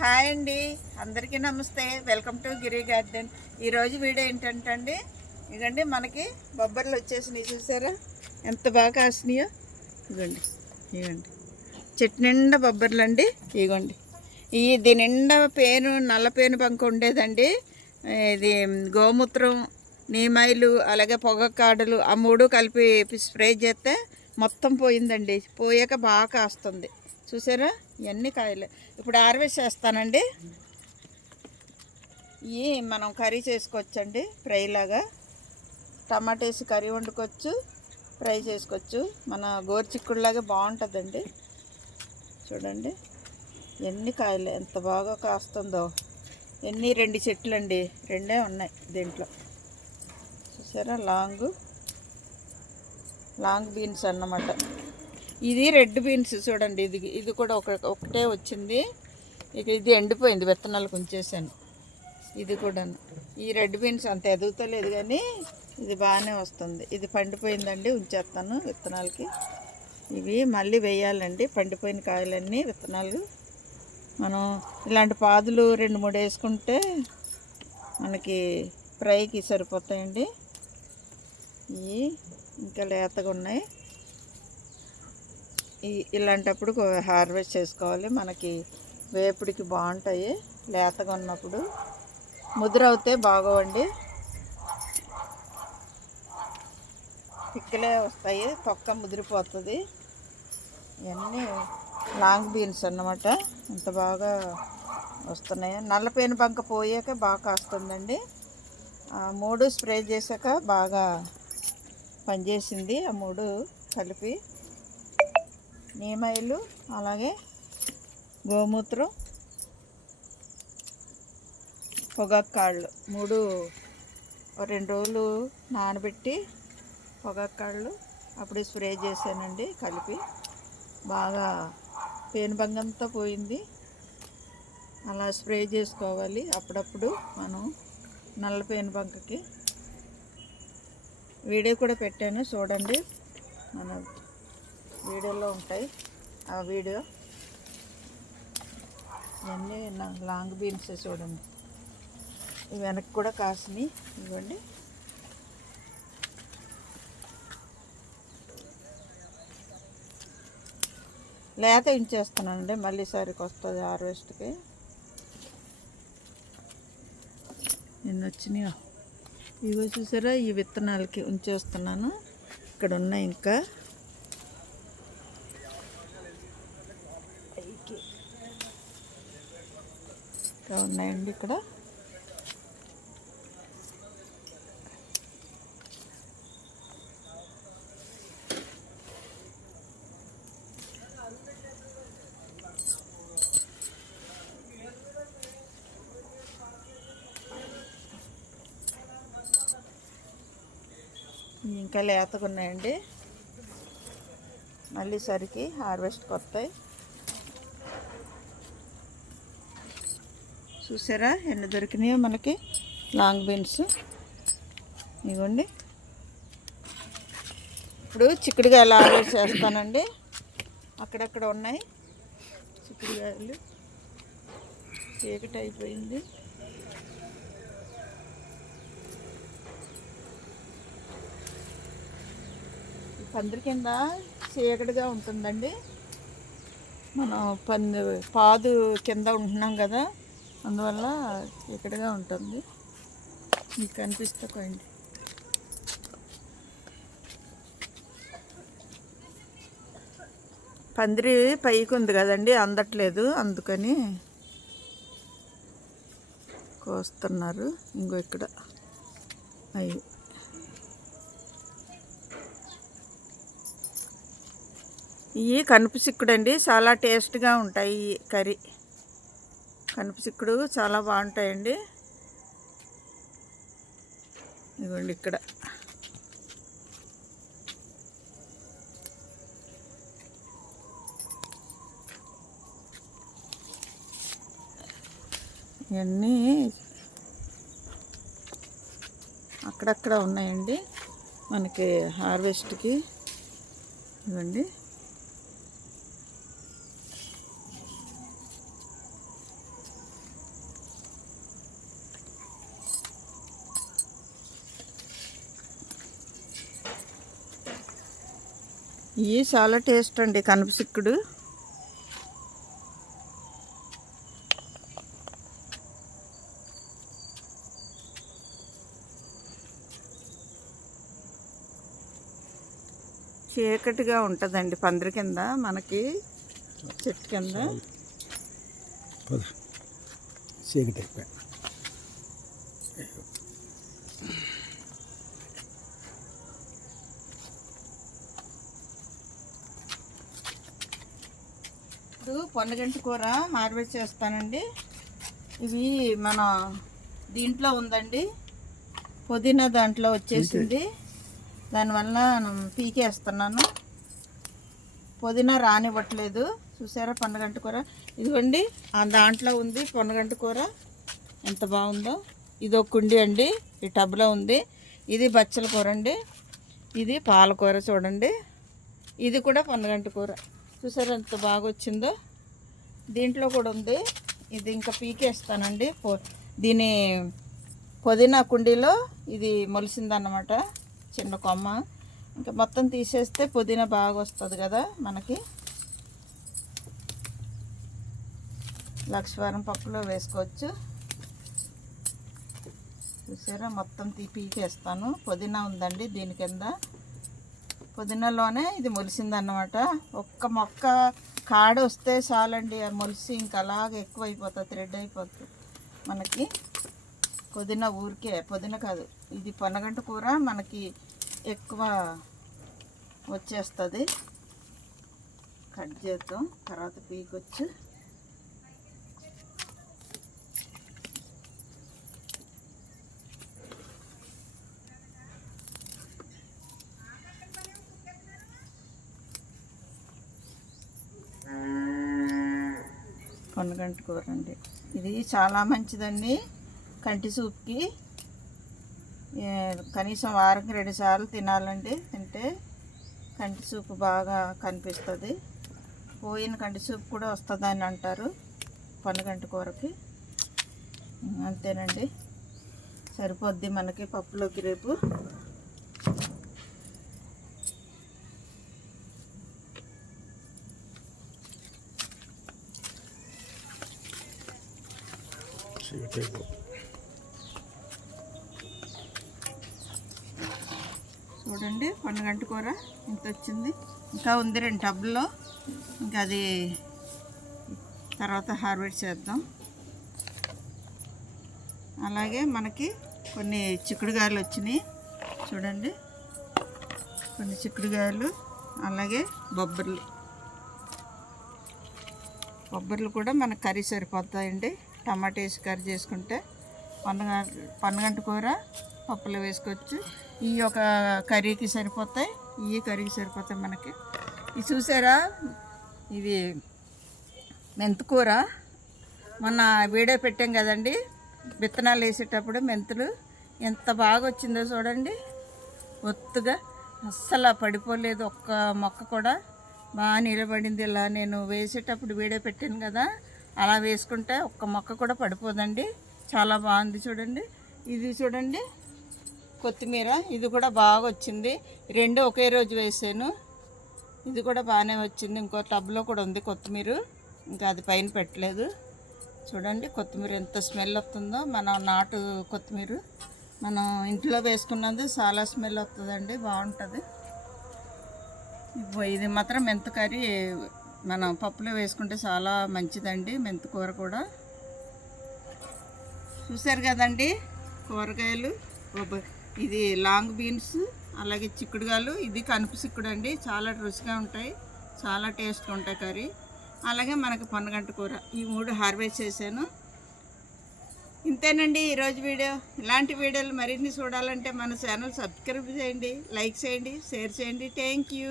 Hi అండి. అందరికీ నమస్తే. Welcome to Giri garden. ఈరోజు వీడియో ఏంటంటే అండి ఇదండి మనకి బొబ్బర్లు వచ్చేసినాయి చూసారా? ఎంత బాగా కాసినాయో. ఇగోండి ఇగోండి. చెట్టు నిండా బొబ్బర్లు అండి ఇగోండి. ఈ దీని నిండా పేను నల్ల పేను బంక ఉండేదండి. ఇది గోమూత్రం నీమాయిలు అలాగే పొగ కాడలు ఆ మూడు కలిపి స్ప్రే చేస్తే మొత్తం పోయిందండి. పోయాక బాగా కాస్తుంది. చూసారా? ఇవన్నీ కాయలు. ఇప్పుడు హార్వెస్ట్ చేస్తానండి. ఇవి మనం కర్రీ చేసుకోవచ్చండి ఫ్రైలాగా టమాటా వేసి కర్రీ వండుకోవచ్చు ఫ్రై చేసుకోవచ్చు. మన గోరుచిక్కుడులాగా బాగుంటుందండి. చూడండి. ఎన్ని కాయలు ఎంత బాగా కాస్తుందో. ఎన్ని? రెండు చెట్లు అండి రెండే ఉన్నాయి దీంట్లో. చూసారా? లాంగ్. లాంగ్ బీన్స్ అన్నమాట. ఇది రెడ్ బీన్స్ చూడండి ఇది ఇది కూడా ఒక ఒకటే వచ్చింది. ఇక ఇది ఎండిపోయింది విత్తనాలకు ఉంచేసాను. ఇది కూడా ఈ రెడ్ బీన్స్ అంత ఎదుగుతలేదు కానీ ఇది బాగానే వస్తుంది. ఇది పండిపోయిందండి ఉంచేస్తాను విత్తనాలకి. ఇవి మళ్ళీ వేయాలండి పండిపోయిన కాయలన్నీ విత్తనాలు. మనం ఇలాంటి పాదులు రెండు మూడు వేసుకుంటే మనకి ఫ్రైకి సరిపోతాయండి. ఇవి ఇంకా లేతగా ఉన్నాయి. ఇలాంటప్పుడు హార్వెస్ట్ చేసుకోవాలి. మనకి వేపుడికి బాగుంటాయి. లేతగా ఉన్నప్పుడు ముదురవుతే బాగోవండి. పిక్కలే వస్తాయి. తొక్క ముదిరిపోతుంది. ఇవన్నీ లాంగ్ బీన్స్ అన్నమాట. ఎంత బాగా వస్తున్నాయి. నల్లపేను బంక పోయాక బాగా కాస్తుందండి. ఆ మూడు స్ప్రే చేశాక బాగా పనిచేసింది. ఆ మూడు కలిపి నీమైలు అలాగే గోమూత్రం పొగక్కాళ్ళు. మూడు రెండు రోజులు నానబెట్టి పొగక్కాళ్ళు అప్పుడు స్ప్రే చేశానండి కలిపి. బాగా పేనుబంగంతా పోయింది. అలా స్ప్రే చేసుకోవాలి. అప్పుడప్పుడు మనం నల్ల పేనుబంకకి వీడియో కూడా పెట్టాను. చూడండి. మన వీడియోలో ఉంటాయి. ఆ వీడియో ఇవన్నీ నా లాంగ్ బీన్స్ చూడండి. ఇవి వెనక్కి కూడా కాసినాయి ఇవ్వండి. లేత ఇంచేస్తానండి మళ్ళీ సరికి వస్తుంది హార్వెస్ట్కి. నిన్న వచ్చినాయో. ఇవి చూసారా? ఈ విత్తనాలకి ఉంచేస్తున్నాను. ఇక్కడ ఉన్నాయి ఇంకా. ఉన్నాయండి ఇక్కడ. ఇంకా లేతగా ఉన్నాయండి. మళ్ళీ సరికి హార్వెస్ట్కి వస్తాయి చూసారా? ఎన్ని దొరికినాయో మనకి? Long beans. ఇవ్వండి. ఇప్పుడు చిక్కుడుగాయలు ఆర్డర్ చేస్తానండి? అక్కడక్కడ ఉన్నాయి. చిక్కుడుగాయలు చీకటి అయిపోయింది పందిరి కింద చీకటిగా ఉంటుందండి. మనం పంది పాదు కింద ఉంటున్నాం కదా. అందువల్ల చీకటిగా ఉంటుంది? మీకు కనిపిస్తాకోండి పందిరి పైకి ఉంది కదండి అందట్లేదు అందుకని కోస్తున్నారు. ఇంకో ఇక్కడ అవి ఇవి కనుపు చిక్కుడండి చాలా టేస్ట్గా ఉంటాయి ఈ కర్రీ. కనుపు చిక్కుడు చాలా బాగుంటాయండి. ఇదిగోండి ఇక్కడ. ఇవన్నీ అక్కడక్కడ ఉన్నాయండి. మనకి హార్వెస్ట్కి. ఇవ్వండి ఇవి చాలా టేస్ట్ అండి కనపసిక్కుడు చీకటిగా ఉంటుందండి పందిరి కింద మనకి చెట్టు కింద. చీకటి అయిపోయా పొండగంటి కూర హార్వెస్ట్ చేస్తానండి. ఇవి మన దీంట్లో ఉందండి. పుదీనా దాంట్లో వచ్చేసింది. దానివల్ల నేను పీకేస్తున్నాను. పుదీనా రానివ్వట్లేదు. చూసారా పొండగంటి కూర? ఇదిగోండి ఆ దాంట్లో ఉంది పొండగంటి కూర. ఎంత బాగుందో. ఇది ఒక కుండి అండి ఈ టబ్లో ఉంది. ఇది బచ్చల కూర అండి. ఇది పాలకూర చూడండి. ఇది కూడా పొండగంటి కూర. చూసారు ఎంత బాగా వచ్చిందో దీంట్లో కూడా ఉంది. ఇది ఇంకా పీకేస్తానండి. పో- దీని పుదీనా కుండీలో ఇది మొలిసిందన్నమాట. చిన్న కొమ్మ. ఇంకా మొత్తం తీసేస్తే పుదీనా బాగా వస్తుంది కదా మనకి. లక్షవారం పప్పులో వేసుకోవచ్చు. చూసారా? మొత్తం తీ పీకేస్తాను. పుదీనా ఉందండి దీని కింద. పుదీనాలోనే ఇది మొలిసిందన్నమాట. ఒక్క మొక్క కాడ వస్తే చాలండి ఆ మొలిసి ఇంకా అలాగ ఎక్కువ అయిపోతుంది థ్రెడ్ అయిపోతుంది మనకి పుదీనా ఊరికే పుదీనా కాదు ఇది పొనగంట కూర మనకి ఎక్కువ వచ్చేస్తుంది. కట్ చేద్దాం తర్వాత పీకొచ్చు. పొన్నగంటి కూర అండి. ఇది చాలా మంచిదండి. కంటి సూప్కి. కనీసం వారంకి రెండు సార్లు తినాలండి. తింటే కంటి సూపు బాగా కనిపిస్తుంది. పోయిన కంటి సూప్ కూడా వస్తుందని అంటారు పండుగంటి కూరకి. అంతేనండి. సరిపోద్ది మనకి పప్పులోకి రేపు. చీకటి చూడండి పండుగంట కూర ఇంత వచ్చింది. ఇంకా ఉంది రెండు టబ్లో ఇంకా అది తర్వాత హార్వెస్ట్ చేద్దాం. అలాగే మనకి కొన్ని చిక్కుడుగాయలు వచ్చినాయి. చూడండి కొన్ని చిక్కుడుగాయలు అలాగే బొబ్బర్లు. బొబ్బర్లు కూడా మన కర్రీ సరిపోతాయండి. టమాటా వేసి కర్రీ చేసుకుంటే పన్నగ పన్నగంట కూర పప్పులో వేసుకోవచ్చు. ఈ ఒక కర్రీకి సరిపోతాయి ఈ కర్రీకి సరిపోతాయి మనకి. ఇది చూసారా? ఇవి మెంతుకూర మొన్న వీడియో పెట్టాం కదండి. విత్తనాలు వేసేటప్పుడు మెంతులు ఎంత బాగా వచ్చిందో చూడండి. ఒత్తుగా అస్సలు పడిపోలేదు ఒక్క మొక్క కూడా. బాగా నిలబడింది ఇలా. నేను వేసేటప్పుడు వీడియో పెట్టాను కదా. అలా వేసుకుంటే ఒక్క మొక్క కూడా పడిపోదండి. చాలా బాగుంది చూడండి. ఇది చూడండి. కొత్తిమీర ఇది కూడా బాగా వచ్చింది. రెండు ఒకే రోజు వేసాను. ఇది కూడా బాగానే వచ్చింది. ఇంకో టబ్లో కూడా ఉంది కొత్తిమీర. ఇంకా అది పైన పెట్టలేదు. చూడండి కొత్తిమీర ఎంత స్మెల్ వస్తుందో. మన నాటు కొత్తిమీర. మనం ఇంట్లో వేసుకున్నది చాలా స్మెల్ వస్తుందండి. బాగుంటుంది. ఇది మాత్రం మెంత కర్రీ మనం పప్పులో వేసుకుంటే చాలా మంచిదండి మెంతికూర కూడా. చూసారు కదండి కూరగాయలు. ఇది లాంగ్ బీన్స్ అలాగే చిక్కుడుగాయలు. ఇది కనుపు చిక్కుడు అండి చాలా రుచిగా ఉంటాయి చాలా టేస్ట్గా ఉంటాయి కర్రీ. అలాగే మనకు పొన్నగంట కూర ఈ మూడు హార్వెస్ట్ చేశాను. ఇంతేనండి ఈరోజు వీడియో. ఇలాంటి వీడియోలు మరిన్ని చూడాలంటే మన ఛానల్ సబ్స్క్రైబ్ చేయండి లైక్ చేయండి షేర్ చేయండి. Thank you